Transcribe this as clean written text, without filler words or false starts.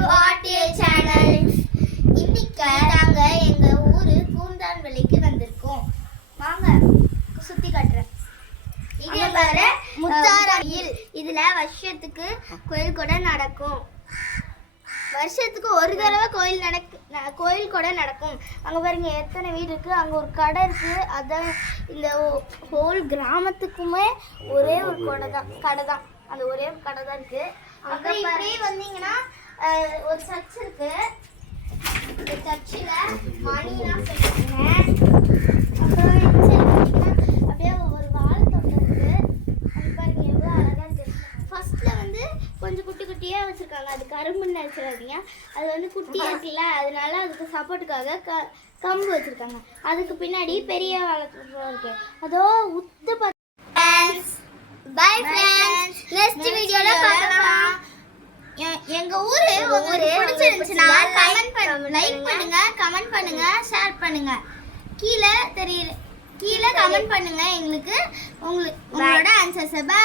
to RTA channel. இன்னைக்கு நாங்க எங்க ஊரு கூந்தான்வெளிக்கு வந்திருக்கோம். வாங்க சுத்தி காட்டுறேன். இங்க பாரு முத்தாரயில். இதுல வருஷத்துக்கு கோயில் கூட நடக்கும். வருஷத்துக்கு ஒரு தடவை கோயில் கூட நடக்கும். அங்க பாருங்க எத்தனை வீடு இருக்கு. அங்க ஒரு கடை இருக்கு. அதான் இந்த ஹோல் கிராமத்துக்குமே ஒரே ஒரு கடை தான். அந்த ஒரே ஒரு கடை தான் இருக்கு. அப்புறம் இப்படியே வந்தீங்கன்னா ஒரு சர்ச் இருக்கு. இந்த சர்ச்சில் மணிலாம் சொல்லிருக்கேன். அப்புறம் அப்படியே ஒரு வாழைத்தோட்டம் இருக்கு. அது பாருங்க எவ்வளோ அழகா இருக்கு. ஃபர்ஸ்ட்ல வந்து கொஞ்சம் குட்டி குட்டியாக வச்சுருக்காங்க. அது கரும்புன்னு நினச்சிடாதீங்க. அது வந்து குட்டியாக இருக்குல்ல, அதனால அதுக்கு சப்போர்ட்டுக்காக கம்பு வச்சுருக்காங்க. அதுக்கு பின்னாடி பெரிய வாழைத்தோட்டம் இருக்கு. அதோ உத்து பை ஃப்ரெண்ட்ஸ். நெக்ஸ்ட் வீடியோல பார்க்கலாம். எங்க ஊரு உங்களுக்கு பிடிச்சிருந்துச்சுன்னா லைக் பண்ணுங்க, கமெண்ட் பண்ணுங்க, ஷேர் பண்ணுங்க. கீழே கமெண்ட் பண்ணுங்க. எங்களுக்கு உங்களோட ஆன்சர்ஸ். பை.